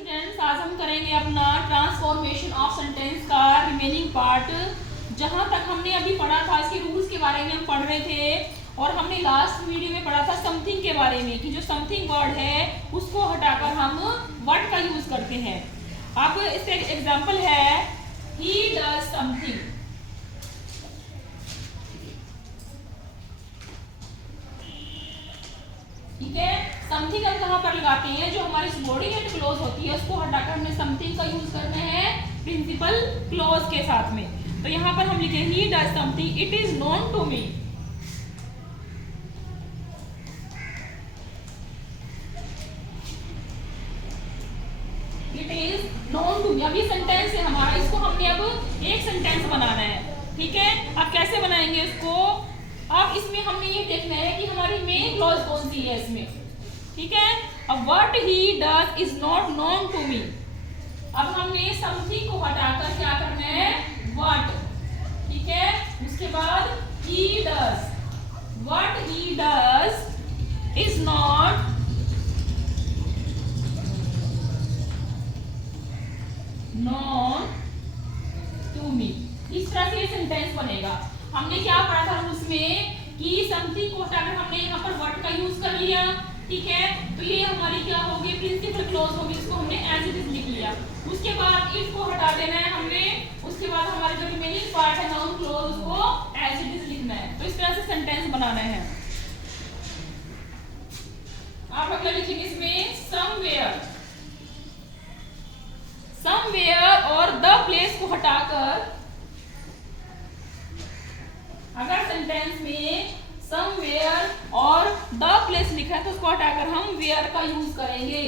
Students, आज हम करेंगे अपना ट्रांसफॉर्मेशन ऑफ सेंटेंस का रिमेनिंग पार्ट। जहां तक हमने अभी पढ़ा था इसके रूल्स के बारे में हम पढ़ रहे थे और हमने लास्ट वीडियो में पढ़ा था समथिंग के बारे में कि जो समथिंग वर्ड है उसको हटाकर हम व्हाट का यूज करते हैं। अब इसका एग्जांपल है ही डज समथिंग। ठीक है, समथिंग हम कहां पर लगाते हैं? जो हमारी सबऑर्डिनेट क्लॉज होती है उसको हटाकर हमने समथिंग का यूज करना है प्रिंसिपल क्लॉज के साथ में। तो यहां पर हम लिखे he does something, it is known to me. It is known to me. अब ये सेंटेंस है हमारा, इसको हमने अब एक सेंटेंस बनाना है। ठीक है, अब कैसे बनाएंगे इसको? अब इसमें हमने ये देखना है कि हमारी मेन क्लॉज कौन सी है इसमें। ठीक है, अब what he does is not known to me. अब हमने समथिंग को हटाकर क्या करना है? व्हाट। ठीक है, उसके बाद he does, what he does is not known to me. इस तरह से सेंटेंस बनेगा। हमने क्या पढ़ा था उसमें कि समथिंग को हटाकर हमने यहाँ पर व्हाट का यूज कर लिया। ठीक है, तो ये हमारी क्या होगी? प्रिंसिपल क्लॉज होगी, इसको हमने एज इट इज लिख लिया। उसके बाद इफ को हटा देना है हमने। उसके बाद हमारे जो रिमेनिंग पार्ट है नाउन क्लॉज उसको एज इट इज लिखना है। तो इस तरह से सेंटेंस बनाना है। आप अगला लिखेंगे इसमें समवेयर। समवेयर और द प्लेस को हटाकर अगर सेंटेंस में समवेयर और द प्लेस लिखा है तो उसको हटाकर हम वेयर का यूज करेंगे।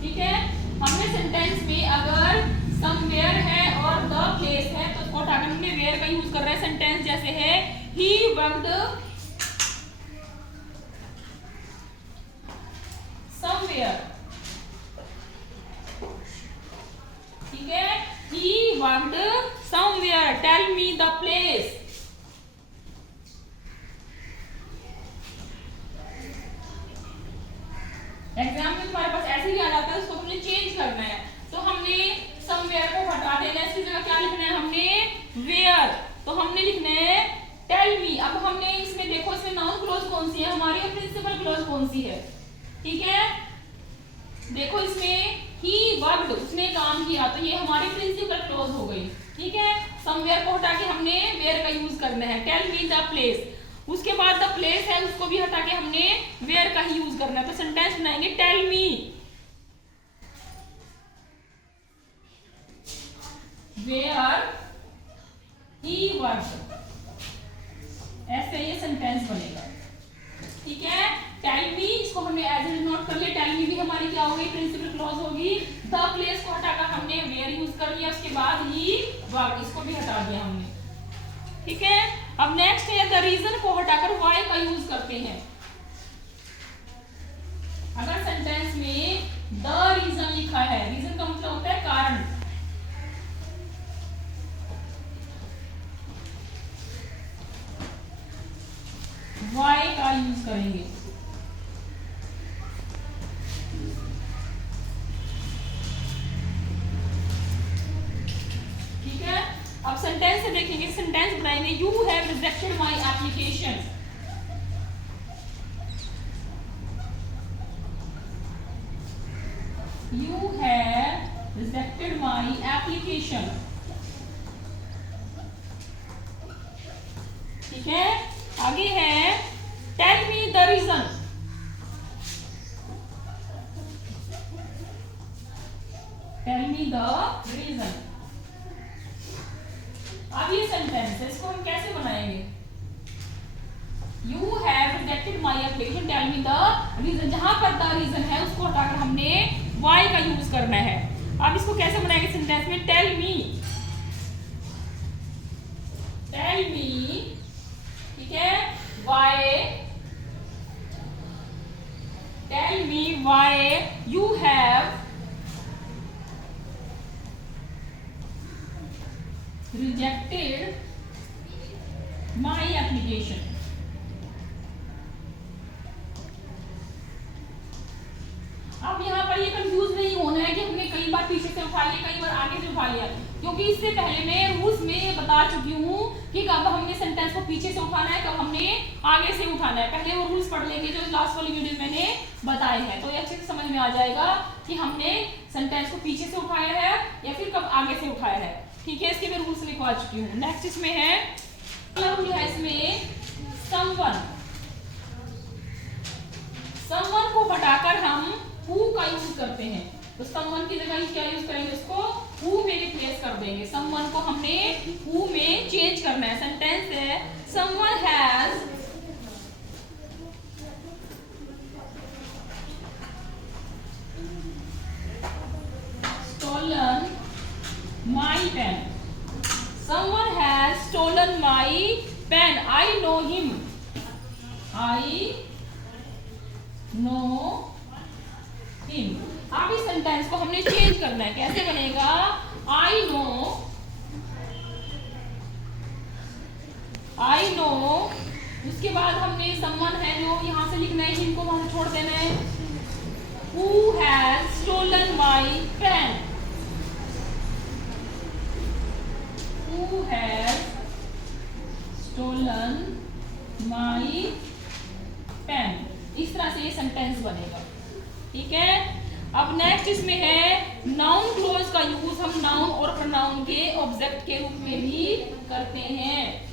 ठीक है, हमने सेंटेंस में अगर समवेयर है और द प्लेस है तो उसको हटाकर हमने वेयर का यूज कर रहे हैं। सेंटेंस जैसे है ही वर्कड समवेयर। ठीक है, he worked somewhere, tell me the place. Exam में तुम्हारे पास ऐसे ही आ जाता है, उसको हमने चेंज करना है। तो हमने समवेयर को हटा देना है, इसकी जगह क्या लिखना है हमने? वेयर। तो हमने लिखना है टेल मी। अब हमने इसमें देखो, इसमें नाउन क्लॉज कौन सी है हमारी और प्रिंसिपल क्लॉज कौन सी है। ठीक है, देखो इसमें ही वर्कड, उसने काम किया, तो ये हमारी प्रिंसिपल क्लॉज हो गई। ठीक है, समवेयर को हटा के हमने वेयर का यूज करना है। Tell me the place. उसके बाद द प्लेस है उसको भी हटा के हमने वेयर का ही यूज करना है। तो सेंटेंस बनाएंगे tell me where he worked. ऐसे ये सेंटेंस बनेगा। ठीक है, टेल मी इसको हमने एज इट नोट कर लिया। टेल मी भी हमारी क्या होगी? प्रिंसिपल क्लॉज होगी। द प्लेस को हटाकर हमने वेयर यूज कर लिया। उसके बाद ही वर्क, इसको भी हटा दिया हमने। ठीक है, अब नेक्स्ट है द रीजन को हटाकर व्हाई का यूज करते हैं। अगर सेंटेंस में द रीजन लिखा है, रीजन का मतलब होता है कारण। व्हाई का यूज करेंगे। ठीक है, अब सेंटेंस से देखेंगे। सेंटेंस बनाएंगे you have rejected my application. You have rejected my application. ठीक है, आगे है tell me the reason. Tell me the reason. अब ये सेंटेंस है, इसको हम कैसे बनाएंगे? You have rejected my application, tell me the reason. जहां पर द रीजन है उसको हटाकर हमने वाई का यूज करना है। अब इसको कैसे बनाएंगे सेंटेंस में? Tell me, tell me. ठीक है, why, tell me why you have rejected my application। अब यहाँ पर ये कंफ्यूज नहीं होना है कि हमने कई बार पीछे से उठा लिया, कई बार आगे से उठा लिया, क्योंकि इससे पहले मैं रूल्स में बता चुकी हूँ कि कब हमने सेंटेंस को पीछे से उठाना है, कब हमने आगे से उठाना है। पहले वो रूल्स पढ़ लेंगे जो लास्ट वाली वीडियो में मैंने बताए हैं, तो ये अच्छे से समझ में आ जाएगा कि हमने सेंटेंस को पीछे से उठाया है या फिर कब आगे से उठाया है। ठीक है, इसके मैं रूल्स लिखवा चुकी हूँ। नेक्स्ट इसमें है रूल है इसमें समवन को हटाकर हम हु का यूज करते हैं। तो समवन की जगह क्या यूज करेंगे, उसको हु में रिप्लेस कर देंगे। समवन को हमने हु में चेंज करना है। सेंटेंस है someone has stolen my pen। someone has stolen my pen। I know him। I know him। अब इस सेंटेंस को हमने चेंज करना है। कैसे बनेगा, I know, उसके बाद हमने someone है जो यहाँ से लिखना है, him को वहां से छोड़ देना है। Who has stolen my pen। Who has stolen my pen। इस तरह से ये सेंटेंस बनेगा। ठीक है, अब नेक्स्ट इसमें है नाउन क्लोज का यूज हम नाउन और प्रोनाउन के ऑब्जेक्ट के रूप में भी करते हैं।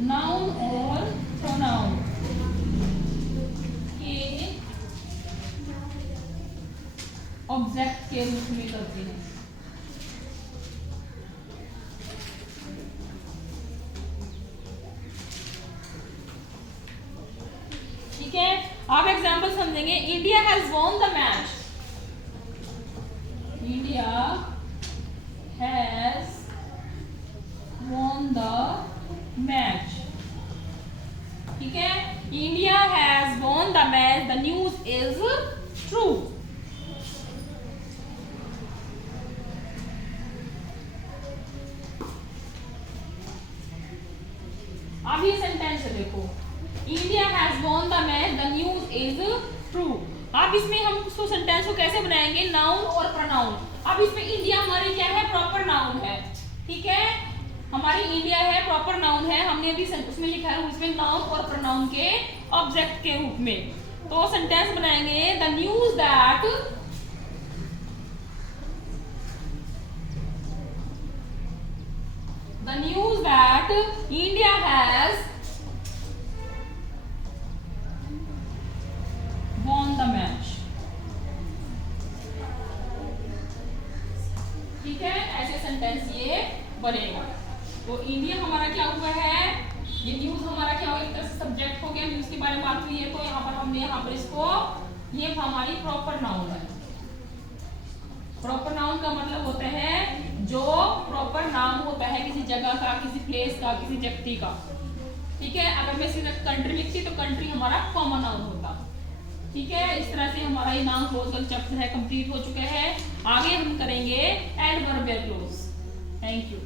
नाउन और प्रोनाउन के ऑब्जेक्ट के रूप में करते हैं। ठीक है, आप एग्जांपल समझेंगे। India has won the match. India has won the match. ठीक है, India has won the match, the news is true. अब ये सेंटेंस है, देखो, India has won the match, the news is true. अब इसमें हम उसको सेंटेंस को कैसे बनाएंगे, नाउन और प्रोनाउन। अब इसमें इंडिया हमारी क्या है, प्रॉपर नाउन है। ठीक है, हमारी इंडिया है, प्रॉपर नाउन है। हमने अभी उसमें लिखा है उसमें नाउन और प्रोनाउन के ऑब्जेक्ट के रूप में। तो सेंटेंस बनाएंगे the news that India has won the match। ठीक है, ऐसे सेंटेंस ये बनेगा। तो इंडिया हमारा क्या हुआ है, ये न्यूज हमारा क्या हुआ, एक तरह से सब्जेक्ट हो गया, न्यूज के बारे में बात हुई है। तो यहाँ पर हमने यहाँ पर इसको, ये हमारी प्रॉपर नाउन है। प्रॉपर नाउन का मतलब होता है जो प्रॉपर नाम होता है किसी जगह का, किसी प्लेस का, किसी व्यक्ति का। ठीक है, अगर मैं सीधा कंट्री लिखती तो कंट्री हमारा कॉमन नाउन होता। ठीक है, इस तरह से हमारा ये नाउन क्लोज का चैप्टर है कंप्लीट हो चुका है। आगे हम करेंगे एडवर्बियल क्लोज। Thank you.